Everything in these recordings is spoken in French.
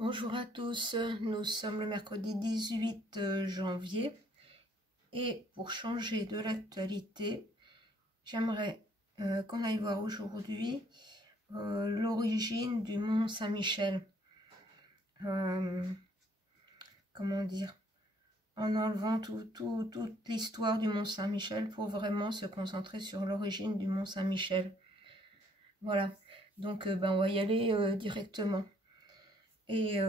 Bonjour à tous, nous sommes le mercredi 18 janvier et pour changer de l'actualité, j'aimerais qu'on aille voir aujourd'hui l'origine du mont Saint-Michel. Comment dire, en enlevant toute l'histoire du mont Saint-Michel pour vraiment se concentrer sur l'origine du mont Saint-Michel. Voilà, donc on va y aller directement. Et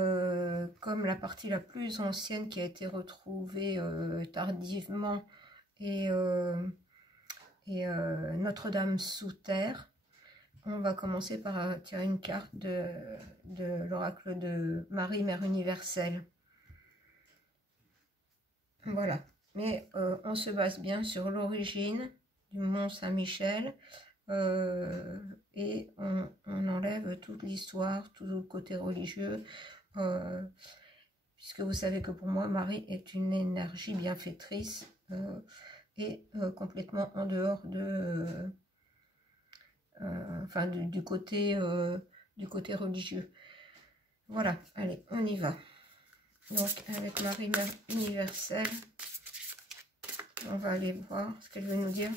comme la partie la plus ancienne qui a été retrouvée tardivement est Notre-Dame sous terre, on va commencer par tirer une carte de l'oracle de Marie, Mère universelle. Voilà, mais on se base bien sur l'origine du mont Saint-Michel et on enlève toute l'histoire, tout le côté religieux, puisque vous savez que pour moi, Marie est une énergie bienfaitrice et complètement en dehors de, du côté religieux. Voilà, allez, on y va. Donc, avec Marie, Mère universelle, on va aller voir ce qu'elle veut nous dire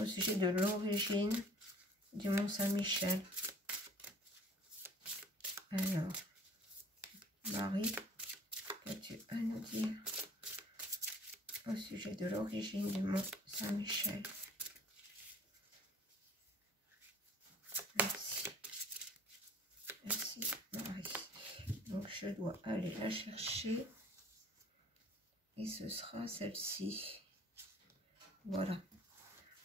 au sujet de l'origine du mont Saint-Michel. Alors, Marie, qu'as-tu à nous dire au sujet de l'origine du mont Saint-Michel? Merci. Merci, Marie. Donc, je dois aller la chercher. Et ce sera celle-ci. Voilà.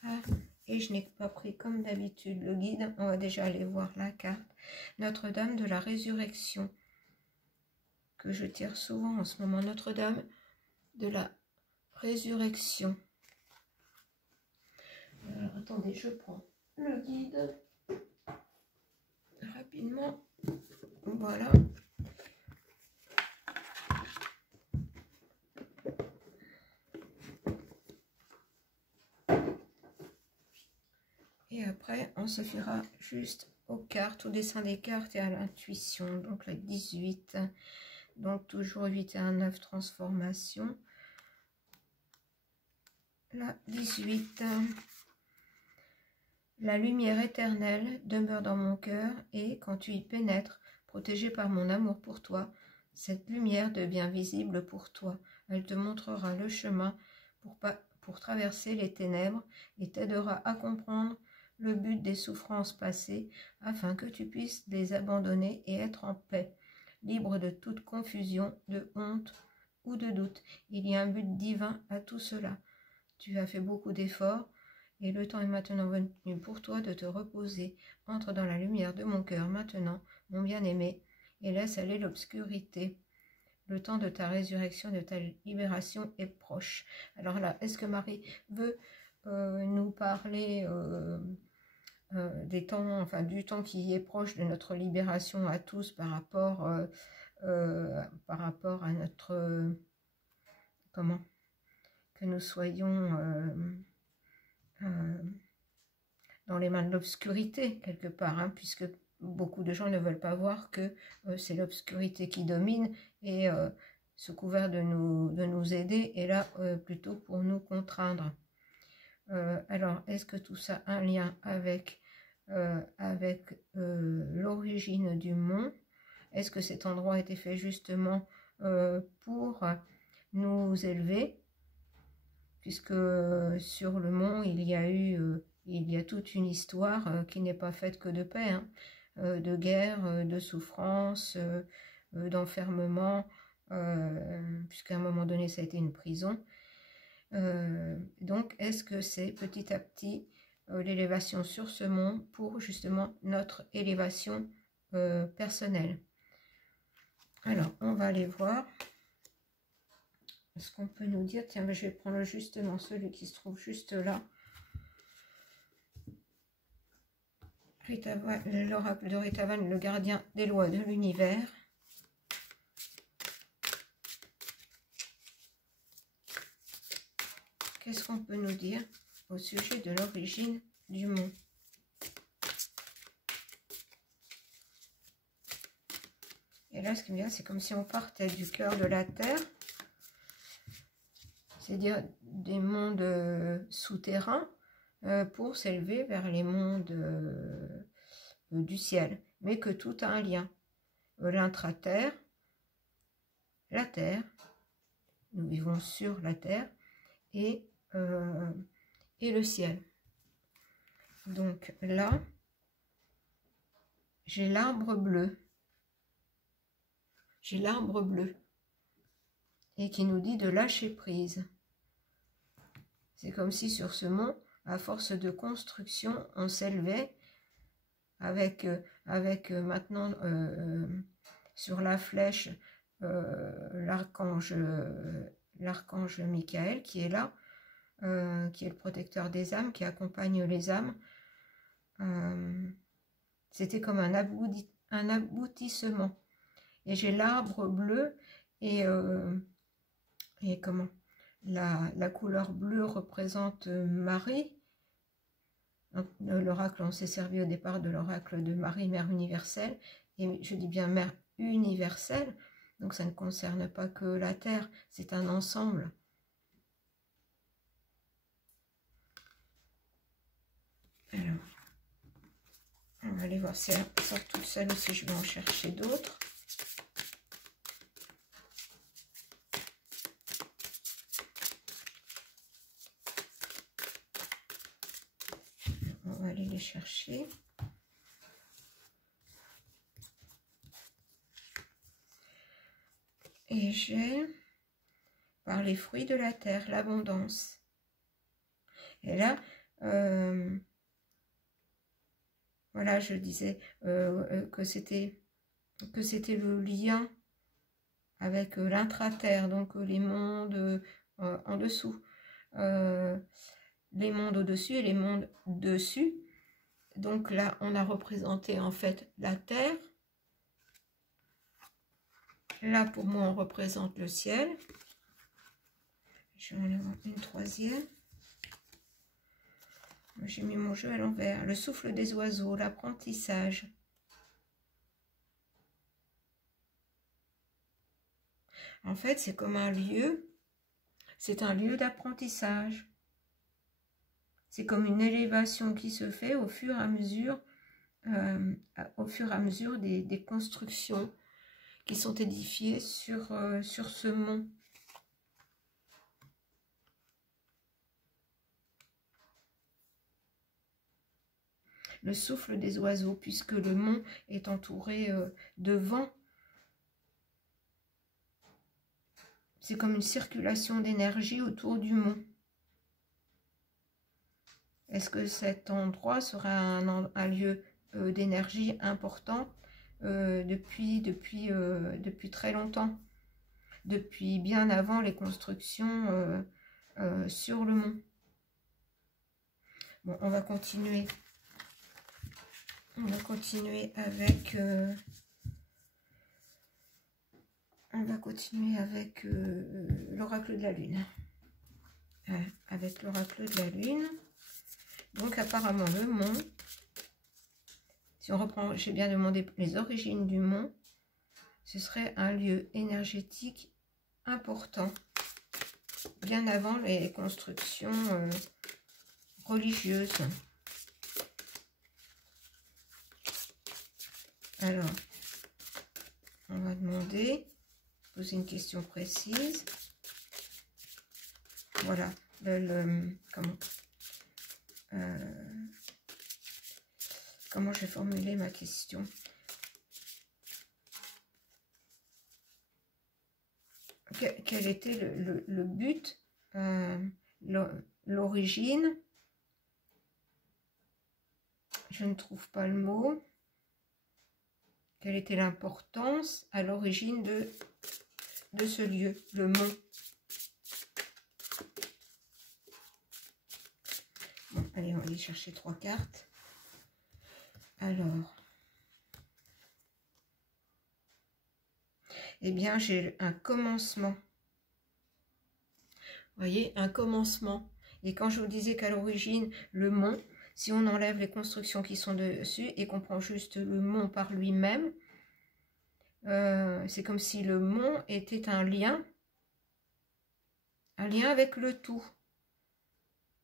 Ah, et je n'ai pas pris comme d'habitude le guide. On va déjà aller voir la carte. Notre-Dame de la Résurrection. Que je tire souvent en ce moment. Notre-Dame de la Résurrection. Alors, attendez, je prends le guide. Rapidement. Voilà. Et après, on se fera juste aux cartes, au dessin des cartes et à l'intuition. Donc, la 18. Donc, toujours 8 et 1, 9, transformation. La 18. La lumière éternelle demeure dans mon cœur et quand tu y pénètres, protégé par mon amour pour toi, cette lumière devient visible pour toi. Elle te montrera le chemin pour traverser les ténèbres et t'aidera à comprendre le but des souffrances passées afin que tu puisses les abandonner et être en paix, libre de toute confusion, de honte ou de doute. Il y a un but divin à tout cela. Tu as fait beaucoup d'efforts et le temps est maintenant venu pour toi de te reposer. Entre dans la lumière de mon cœur maintenant, mon bien-aimé, et laisse aller l'obscurité. Le temps de ta résurrection, de ta libération est proche. Alors là, est-ce que Marie veut nous parler des temps, enfin du temps qui est proche de notre libération à tous par rapport à notre comment que nous soyons dans les mains de l'obscurité quelque part, hein, puisque beaucoup de gens ne veulent pas voir que c'est l'obscurité qui domine et sous couvert de nous aider est là plutôt pour nous contraindre. Alors, est-ce que tout ça a un lien avec l'origine du mont? Est-ce que cet endroit a été fait justement pour nous élever? Puisque sur le mont, il y a toute une histoire qui n'est pas faite que de paix, hein, de guerre, de souffrance, d'enfermement, puisqu'à un moment donné, ça a été une prison. Donc, est-ce que c'est petit à petit l'élévation sur ce mont pour justement notre élévation personnelle? Alors, on va aller voir ce qu'on peut nous dire. Tiens, je vais prendre justement celui qui se trouve juste là. L'oracle de Ritavan, le gardien des lois de l'univers. Qu'est-ce qu'on peut nous dire au sujet de l'origine du mont? Et là, ce qui me vient, c'est comme si on partait du cœur de la Terre, c'est-à-dire des mondes souterrains, pour s'élever vers les mondes du ciel. Mais que tout a un lien. L'intra-terre, la Terre, nous vivons sur la Terre, et le ciel. Donc là, j'ai l'arbre bleu. J'ai l'arbre bleu. Et qui nous dit de lâcher prise. C'est comme si sur ce mont, à force de construction, on s'élevait avec maintenant sur la flèche l'archange Michael qui est là, qui est le protecteur des âmes, qui accompagne les âmes. C'était comme un aboutissement. Et j'ai l'arbre bleu et comment la couleur bleue représente Marie. L'oracle, on s'est servi au départ de l'oracle de Marie, Mère universelle, et je dis bien Mère universelle, donc ça ne concerne pas que la Terre, c'est un ensemble. Alors, on va aller voir si elle sort toute seule ou si je vais en chercher d'autres. On va aller les chercher. Et j'ai, par les fruits de la terre, l'abondance. Et là, voilà, je disais que c'était le lien avec l'intra-terre, donc les mondes en dessous, les mondes au-dessus et les mondes dessus. Donc là, on a représenté en fait la terre. Là, pour moi, on représente le ciel. Je vais en avoir une troisième. J'ai mis mon jeu à l'envers. Le souffle des oiseaux, l'apprentissage. En fait, c'est comme un lieu. C'est un lieu d'apprentissage. C'est comme une élévation qui se fait au fur et à mesure, des constructions qui sont édifiées sur ce mont. Le souffle des oiseaux, puisque le mont est entouré de vent. C'est comme une circulation d'énergie autour du mont. Est-ce que cet endroit sera un lieu d'énergie important depuis très longtemps, depuis bien avant les constructions sur le mont? Bon, on va continuer. On va continuer avec l'oracle de la Lune. Avec l'oracle de la Lune. Donc apparemment le mont, si on reprend, j'ai bien demandé les origines du mont, ce serait un lieu énergétique important, bien avant les constructions religieuses. Alors, on va demander, poser une question précise. Voilà, comment je vais formuler ma question? Quel était le but, l'origine? Je ne trouve pas le mot. Quelle était l'importance à l'origine de ce lieu, le mont? Bon, allez, on va aller chercher 3 cartes. Alors, eh bien, j'ai un commencement. Vous voyez, un commencement. Et quand je vous disais qu'à l'origine, le mont, si on enlève les constructions qui sont dessus et qu'on prend juste le mont par lui-même, c'est comme si le mont était un lien avec le tout.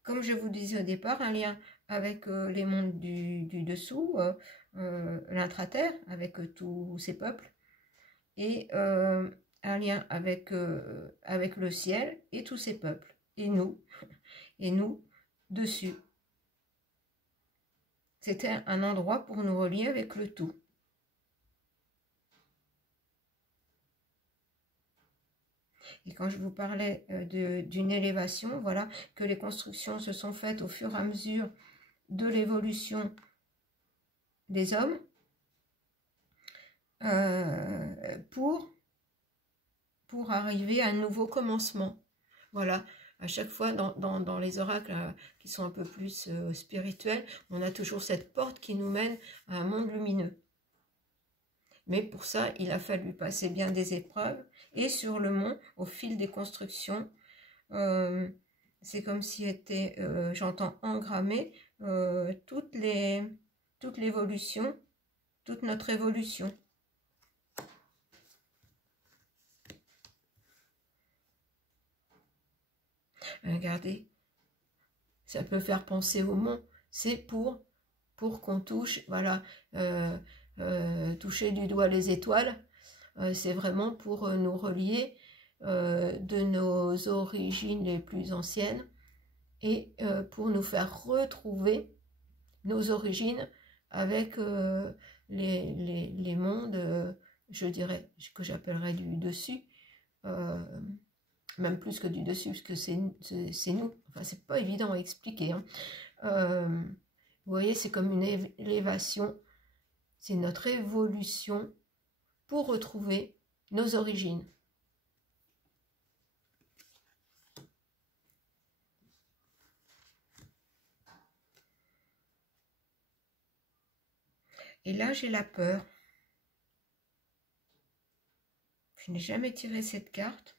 Comme je vous disais au départ, un lien avec les mondes du dessous, l'intraterre, avec tous ces peuples, et un lien avec, avec le ciel et tous ces peuples, et nous, dessus. C'était un endroit pour nous relier avec le tout. Et quand je vous parlais d'une élévation, voilà, que les constructions se sont faites au fur et à mesure de l'évolution des hommes, pour arriver à un nouveau commencement. Voilà, à chaque fois dans les oracles qui sont un peu plus spirituels, on a toujours cette porte qui nous mène à un monde lumineux. Mais pour ça, il a fallu passer bien des épreuves. Et sur le mont, au fil des constructions, c'est comme si était, j'entends engrammer toute l'évolution, toute notre évolution. Regardez, ça peut faire penser au mont. C'est pour qu'on touche, voilà, toucher du doigt les étoiles. C'est vraiment pour nous relier de nos origines les plus anciennes et pour nous faire retrouver nos origines avec les mondes, je dirais, que j'appellerais du dessus, même plus que du dessus, parce que c'est nous. Enfin, c'est pas évident à expliquer. Hein. Vous voyez, c'est comme une élévation, c'est notre évolution pour retrouver nos origines. Et là, j'ai la peur. Je n'ai jamais tiré cette carte.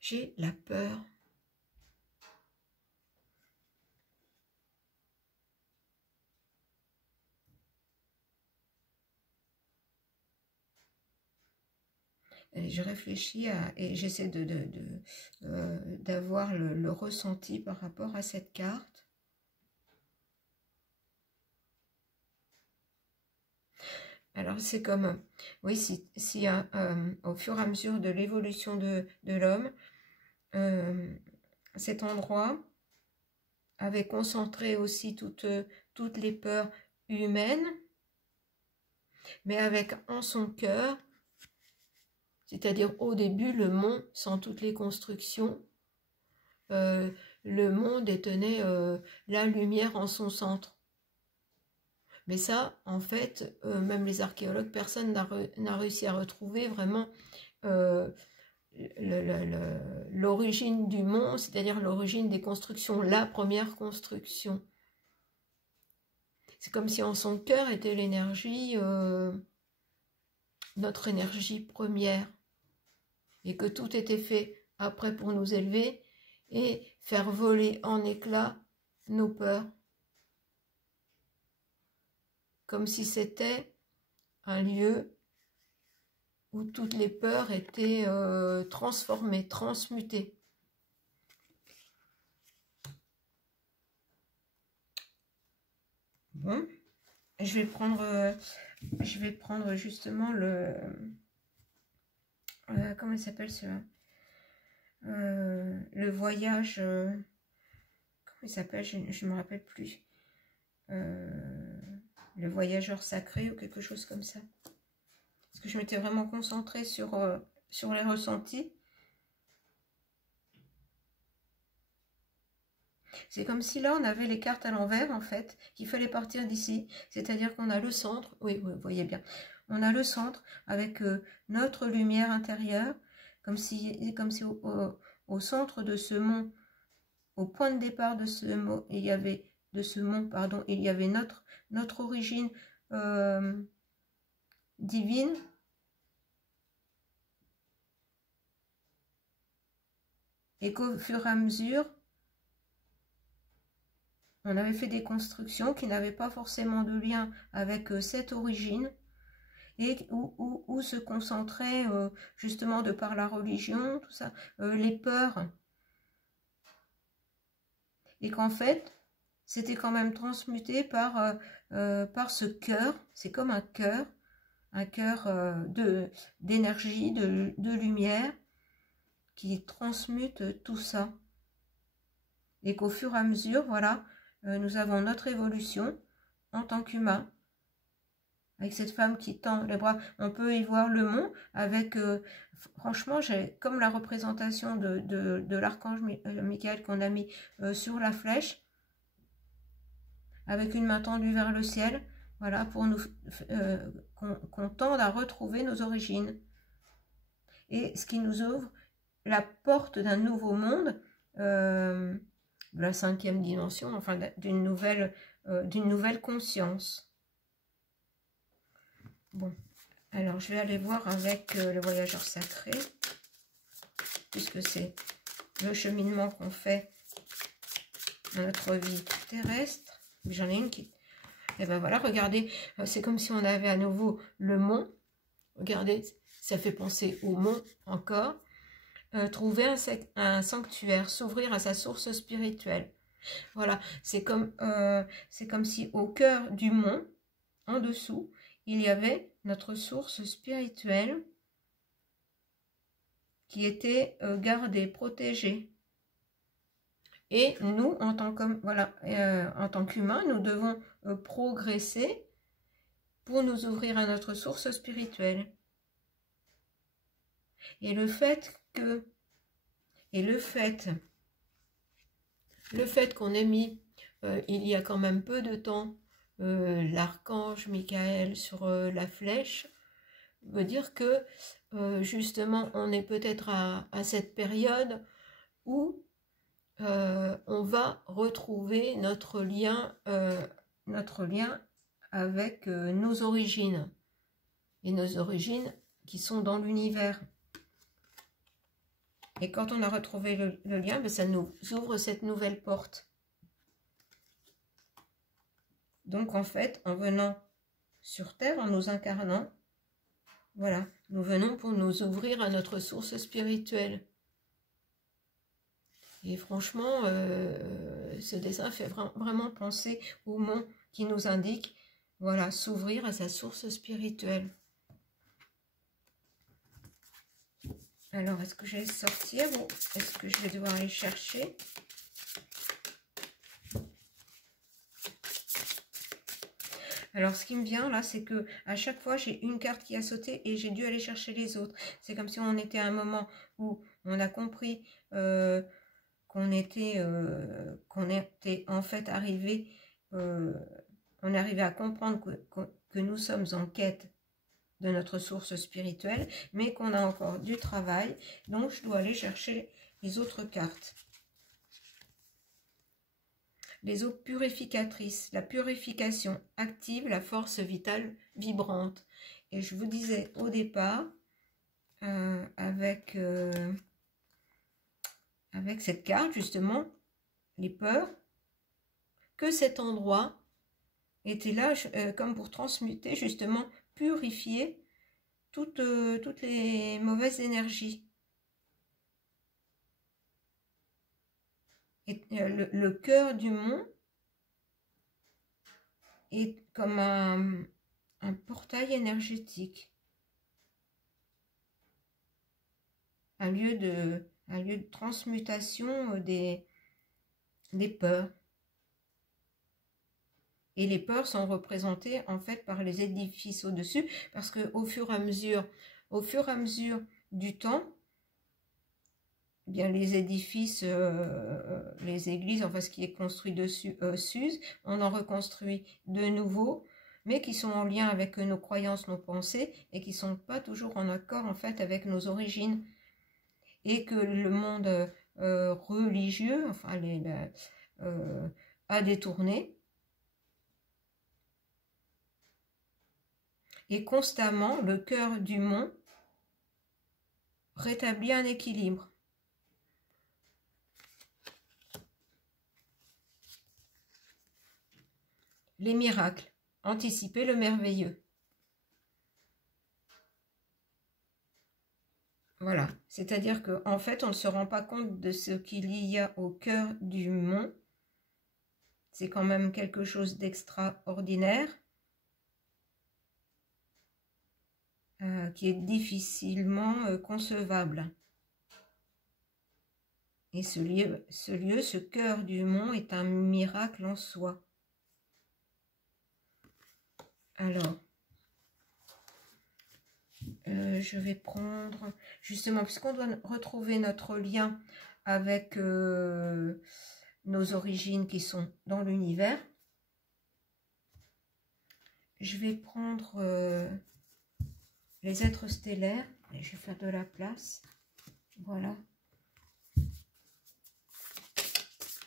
J'ai la peur. Et je réfléchis et j'essaie d'avoir le ressenti par rapport à cette carte. Alors c'est comme, oui, si au fur et à mesure de l'évolution de l'homme, cet endroit avait concentré aussi toutes les peurs humaines, mais avec en son cœur, c'est-à-dire au début, le mont, sans toutes les constructions, le mont détenait la lumière en son centre. Mais ça, en fait, même les archéologues, personne n'a réussi à retrouver vraiment l'origine du mont, c'est-à-dire l'origine des constructions, la première construction. C'est comme si en son cœur était l'énergie, notre énergie première, et que tout était fait après pour nous élever et faire voler en éclats nos peurs. Comme si c'était un lieu où toutes les peurs étaient transformées, transmutées. Bon, je vais prendre justement le... comment il s'appelle celui-là, le voyage... comment il s'appelle, je ne me rappelle plus. Le voyageur sacré ou quelque chose comme ça. Parce que je m'étais vraiment concentrée sur les ressentis. C'est comme si là, on avait les cartes à l'envers, en fait, qu'il fallait partir d'ici. C'est-à-dire qu'on a le centre, oui, vous voyez bien, on a le centre avec notre lumière intérieure, comme si au centre de ce mont, au point de départ de ce mont, il y avait notre origine divine, et qu'au fur et à mesure, on avait fait des constructions qui n'avaient pas forcément de lien avec cette origine, et où se concentraient justement de par la religion, tout ça, les peurs. Et qu'en fait, c'était quand même transmuté par ce cœur. C'est comme un cœur d'énergie, de lumière, qui transmute tout ça. Et qu'au fur et à mesure, voilà, nous avons notre évolution en tant qu'humain. Avec cette femme qui tend les bras, on peut y voir le mont avec, franchement, j'ai comme la représentation de l'archange Michael qu'on a mis sur la flèche, avec une main tendue vers le ciel, voilà, pour nous qu'on tende à retrouver nos origines. Et ce qui nous ouvre la porte d'un nouveau monde, de la 5e dimension, enfin d'une nouvelle conscience. Bon, alors je vais aller voir avec le voyageur sacré, puisque c'est le cheminement qu'on fait dans notre vie terrestre. J'en ai une qui... Et ben voilà, regardez, c'est comme si on avait à nouveau le mont. Regardez, ça fait penser au mont encore. Trouver un sanctuaire, s'ouvrir à sa source spirituelle. Voilà, c'est comme si au cœur du mont, en dessous, il y avait notre source spirituelle qui était gardée, protégée. Et nous, en tant qu'humains, nous devons progresser pour nous ouvrir à notre source spirituelle. Et le fait qu'on ait mis, il y a quand même peu de temps, l'archange Michael sur la flèche, veut dire que justement on est peut-être à cette période où on va retrouver notre lien avec nos origines, et nos origines qui sont dans l'univers. Et quand on a retrouvé le lien, ben ça nous ouvre cette nouvelle porte. Donc en fait, en venant sur Terre, en nous incarnant, voilà, nous venons pour nous ouvrir à notre source spirituelle. Et franchement, ce dessin fait vraiment penser au mont qui nous indique, voilà, s'ouvrir à sa source spirituelle. Alors, est-ce que je vais sortir ou est-ce que je vais devoir aller chercher ? Alors, ce qui me vient là, c'est que à chaque fois, j'ai une carte qui a sauté et j'ai dû aller chercher les autres. C'est comme si on était à un moment où on a compris qu'on était en fait arrivé, on est arrivé à comprendre que nous sommes en quête de notre source spirituelle, mais qu'on a encore du travail. Donc, je dois aller chercher les autres cartes. Les eaux purificatrices, la purification active la force vitale vibrante. Et je vous disais au départ, avec cette carte justement, les peurs, que cet endroit était là comme pour transmuter justement, purifier toutes les mauvaises énergies. Et le cœur du mont est comme un portail énergétique, un lieu de transmutation des peurs. Et les peurs sont représentées en fait par les édifices au-dessus, parce que au fur et à mesure du temps, eh bien les édifices, les églises, enfin ce qui est construit dessus s'use, on en reconstruit de nouveau, mais qui sont en lien avec nos croyances, nos pensées, et qui ne sont pas toujours en accord en fait avec nos origines. Et que le monde religieux, enfin a détourné. Et constamment, le cœur du mont rétablit un équilibre. les miracles, anticiper le merveilleux. Voilà, c'est-à-dire qu'en fait, on ne se rend pas compte de ce qu'il y a au cœur du mont. C'est quand même quelque chose d'extraordinaire, qui est difficilement concevable. Et ce lieu, ce cœur du mont est un miracle en soi. Alors, je vais prendre, justement, puisqu'on doit retrouver notre lien avec nos origines qui sont dans l'univers, je vais prendre les êtres stellaires, et je vais faire de la place, voilà.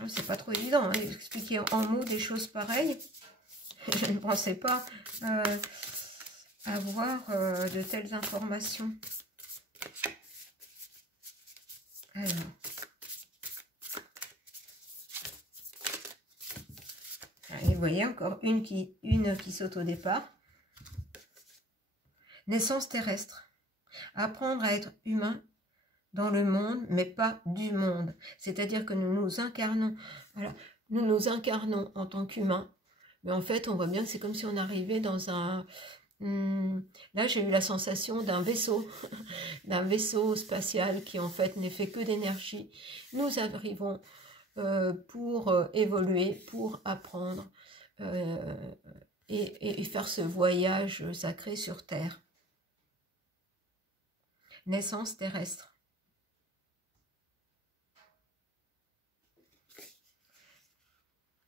C'est pas trop évident hein, d'expliquer en mots des choses pareilles. Je ne pensais pas avoir de telles informations. Alors. Et vous voyez, encore une qui saute au départ. Naissance terrestre. Apprendre à être humain dans le monde, mais pas du monde. C'est-à-dire que nous nous incarnons. Voilà, nous nous incarnons en tant qu'humains. Mais en fait, on voit bien que c'est comme si on arrivait dans un... Là, j'ai eu la sensation d'un vaisseau, d'un vaisseau spatial qui en fait n'est fait que d'énergie. Nous arrivons pour évoluer, pour apprendre et faire ce voyage sacré sur Terre. Naissance terrestre.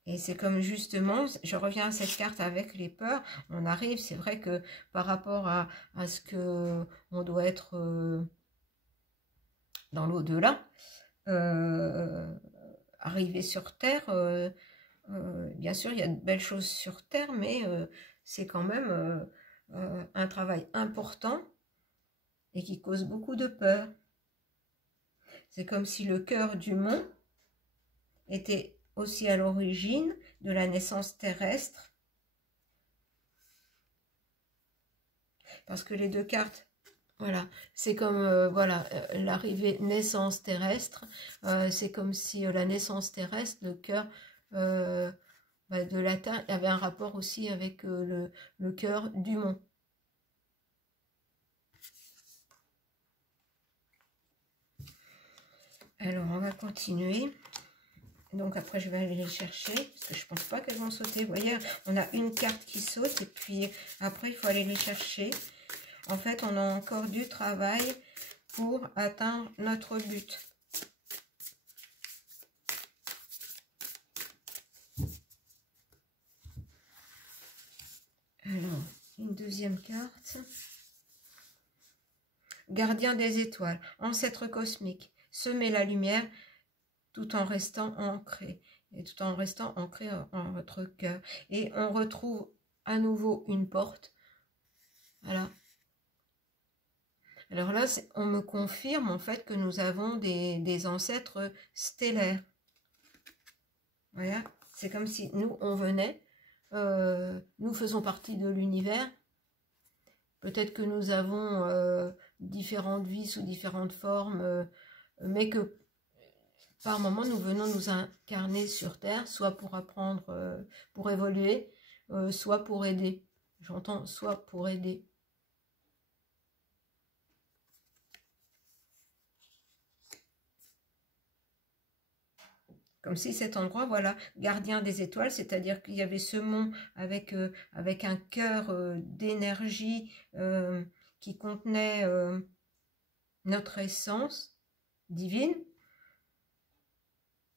Et c'est comme justement, je reviens à cette carte avec les peurs, on arrive, c'est vrai que par rapport à ce que on doit être dans l'au-delà, arriver sur Terre, bien sûr il y a de belles choses sur Terre, mais c'est quand même un travail important et qui cause beaucoup de peur. C'est comme si le cœur du mont était aussi à l'origine de la naissance terrestre, parce que les deux cartes, voilà, c'est comme voilà l'arrivée naissance terrestre, c'est comme si la naissance terrestre, le cœur de la Terre avait un rapport aussi avec le cœur du mont. Alors on va continuer. Donc après je vais aller les chercher, parce que je pense pas qu'elles vont sauter. Vous voyez, on a une carte qui saute, et puis après il faut aller les chercher. En fait, on a encore du travail pour atteindre notre but. Alors, une deuxième carte. Gardien des étoiles, ancêtre cosmique, semer la lumière tout en restant ancré, et tout en restant ancré en votre cœur. Et on retrouve à nouveau une porte. Voilà. Alors là, on me confirme en fait que nous avons des ancêtres stellaires. Voilà, c'est comme si nous, on venait, nous faisons partie de l'univers. Peut-être que nous avons différentes vies sous différentes formes, mais que par moment, nous venons nous incarner sur Terre, soit pour apprendre, pour évoluer, soit pour aider. J'entends soit pour aider. Comme si cet endroit, voilà, gardien des étoiles, c'est-à-dire qu'il y avait ce mont avec un cœur d'énergie qui contenait notre essence divine,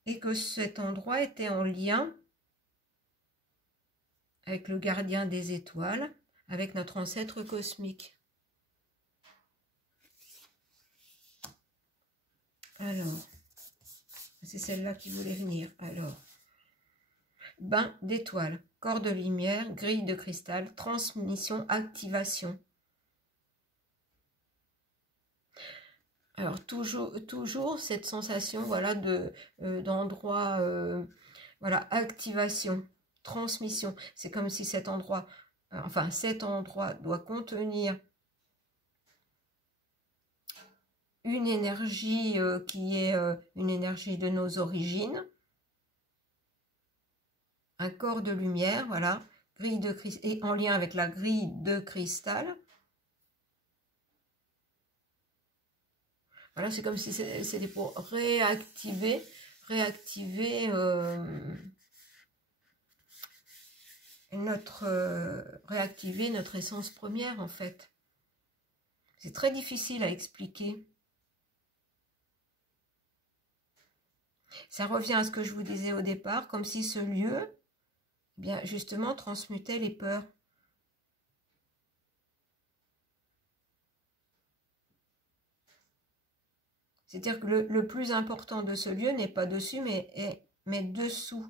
et que cet endroit était en lien avec le gardien des étoiles, avec notre ancêtre cosmique. Alors, c'est celle-là qui voulait venir. Alors, bain d'étoiles, corps de lumière, grille de cristal, transmission, activation. Alors, toujours cette sensation, voilà, d'endroit, voilà, activation. transmission. C'est comme si cet endroit, enfin cet endroit doit contenir une énergie qui est une énergie de nos origines, un corps de lumière, voilà, grille de cristal, et en lien avec la grille de cristal. Voilà, c'est comme si c'était pour réactiver notre essence première, en fait. C'est très difficile à expliquer. Ça revient à ce que je vous disais au départ, comme si ce lieu, eh bien, justement, transmutait les peurs. C'est-à-dire que le plus important de ce lieu n'est pas dessus, mais dessous.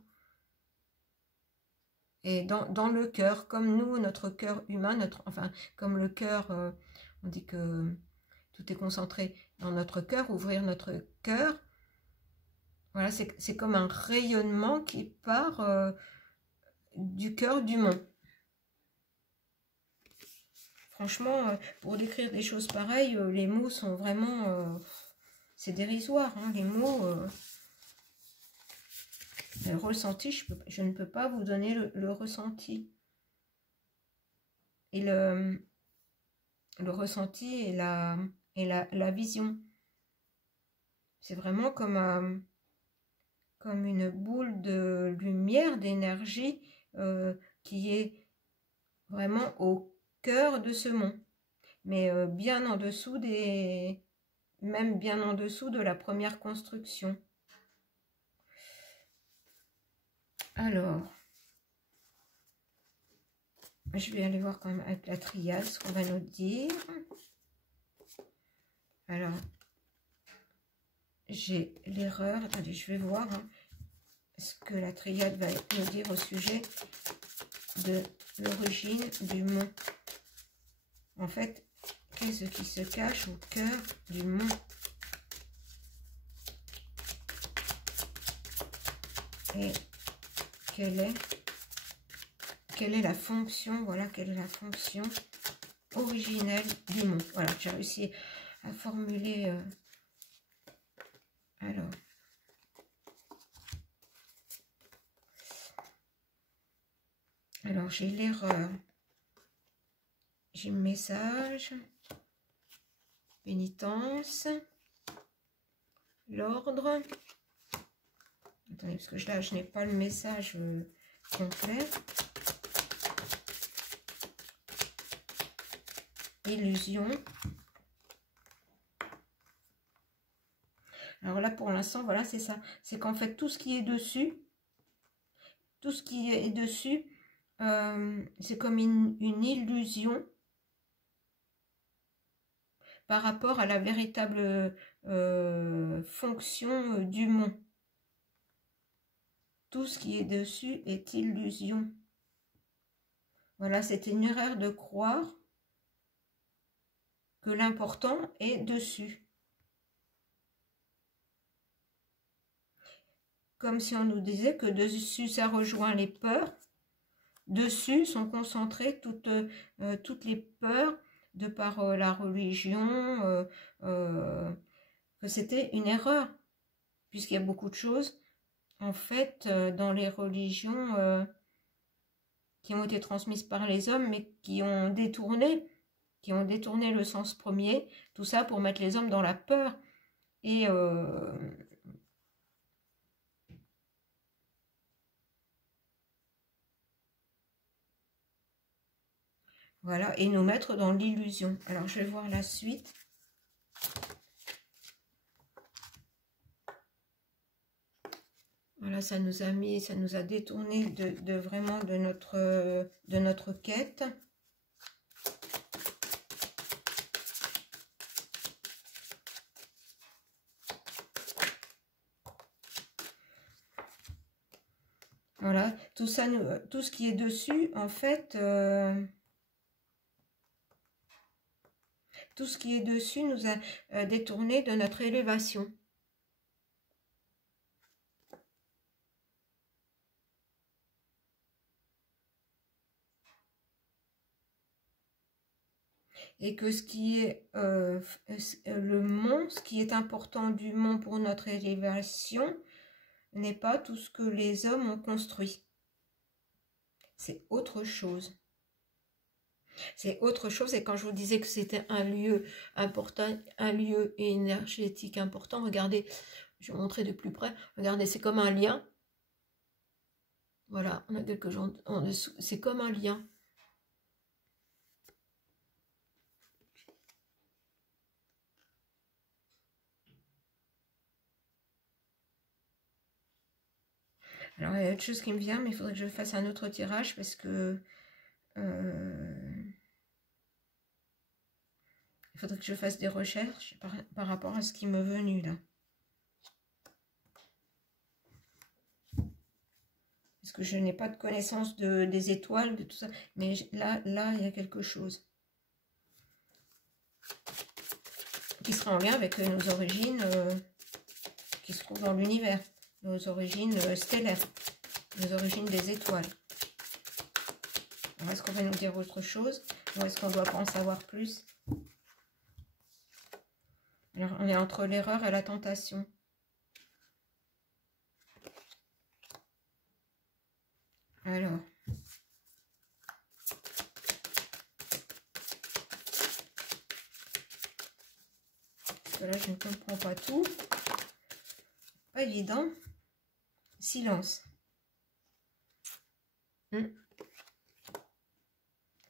Et dans le cœur, comme nous, notre cœur humain, enfin, comme le cœur, on dit que tout est concentré dans notre cœur, ouvrir notre cœur. Voilà, c'est comme un rayonnement qui part du cœur du mont. Franchement, pour décrire des choses pareilles, les mots sont vraiment... c'est dérisoire, hein, les mots... le ressenti, je ne peux pas vous donner le ressenti. Et le ressenti et la vision. C'est vraiment comme une boule de lumière, d'énergie qui est vraiment au cœur de ce mont. Mais bien en dessous même bien en dessous de la première construction. Alors, je vais aller voir quand même avec la triade ce qu'on va nous dire. Alors, j'ai l'erreur. Attendez, je vais voir ce que la triade va nous dire au sujet de l'origine du mont. En fait, qu'est-ce qui se cache au cœur du mont? Et quelle est la fonction, voilà, quelle est la fonction originelle du mont? Voilà, j'ai réussi à formuler. Alors j'ai l'erreur, j'ai le message, pénitence, l'ordre. Attendez, parce que là, je n'ai pas le message complet. Illusion. Alors là, pour l'instant, voilà, c'est ça. C'est qu'en fait, tout ce qui est dessus, c'est comme une illusion par rapport à la véritable fonction du mont. Tout ce qui est dessus est illusion. Voilà, c'est une erreur de croire que l'important est dessus. Comme si on nous disait que dessus, ça rejoint les peurs. Dessus sont concentrées toutes les peurs de par la religion, que c'était une erreur, puisqu'il y a beaucoup de choses, en fait, dans les religions qui ont été transmises par les hommes, mais qui ont détourné le sens premier, tout ça pour mettre les hommes dans la peur. Et voilà, et nous mettre dans l'illusion. Alors, je vais voir la suite. Voilà, ça nous a détourné vraiment de notre quête. Voilà, tout ça, tout ce qui est dessus, en fait, tout ce qui est dessus nous a détourné de notre élévation. et que ce qui est le mont, ce qui est important du mont pour notre élévation, n'est pas tout ce que les hommes ont construit. C'est autre chose. C'est autre chose, et quand je vous disais que c'était un lieu important, un lieu énergétique important, regardez, je vais vous montrer de plus près, regardez, c'est comme un lien. Voilà, on a quelque chose en dessous, c'est comme un lien. Alors, il y a autre chose qui me vient, mais il faudrait que je fasse un autre tirage parce que il faudrait que je fasse des recherches par rapport à ce qui m'est venu là. Parce que je n'ai pas de connaissance des étoiles, de tout ça. Mais là, il y a quelque chose qui sera en lien avec nos origines qui se trouvent dans l'univers. Nos origines stellaires. Nos origines des étoiles. Alors, est-ce qu'on va nous dire autre chose? Ou est-ce qu'on ne doit pas en savoir plus? Alors, on est entre l'erreur et la tentation. Alors. Parce que là, je ne comprends pas tout. Pas évident. Silence.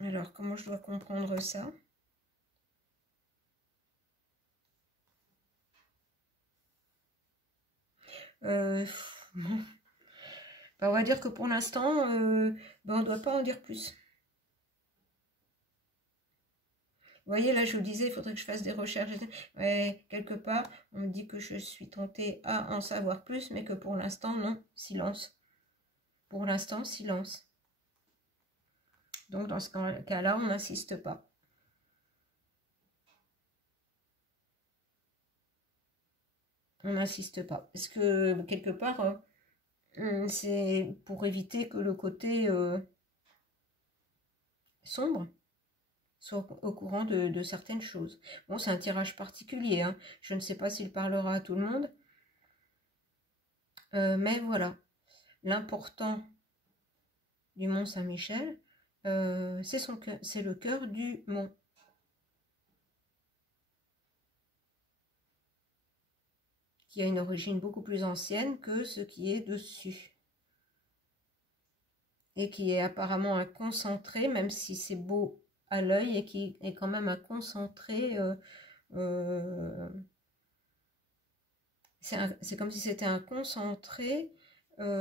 Alors, comment je dois comprendre ça? Bon. Ben, on va dire que pour l'instant, on ne doit pas en dire plus. Vous voyez, là, je vous disais, il faudrait que je fasse des recherches. Ouais, quelque part, on me dit que je suis tentée à en savoir plus, mais que pour l'instant, non, silence. Pour l'instant, silence. Donc, dans ce cas-là, on n'insiste pas. On n'insiste pas. Parce que, quelque part, c'est pour éviter que le côté sombre soit au courant de certaines choses. Bon, c'est un tirage particulier, hein. Je ne sais pas s'il parlera à tout le monde. Mais voilà. L'important du Mont Saint-Michel, c'est le cœur du mont. Qui a une origine beaucoup plus ancienne que ce qui est dessus. Et qui est apparemment un concentré, même si c'est beau à l'œil, et qui est quand même un concentré. C'est comme si c'était un concentré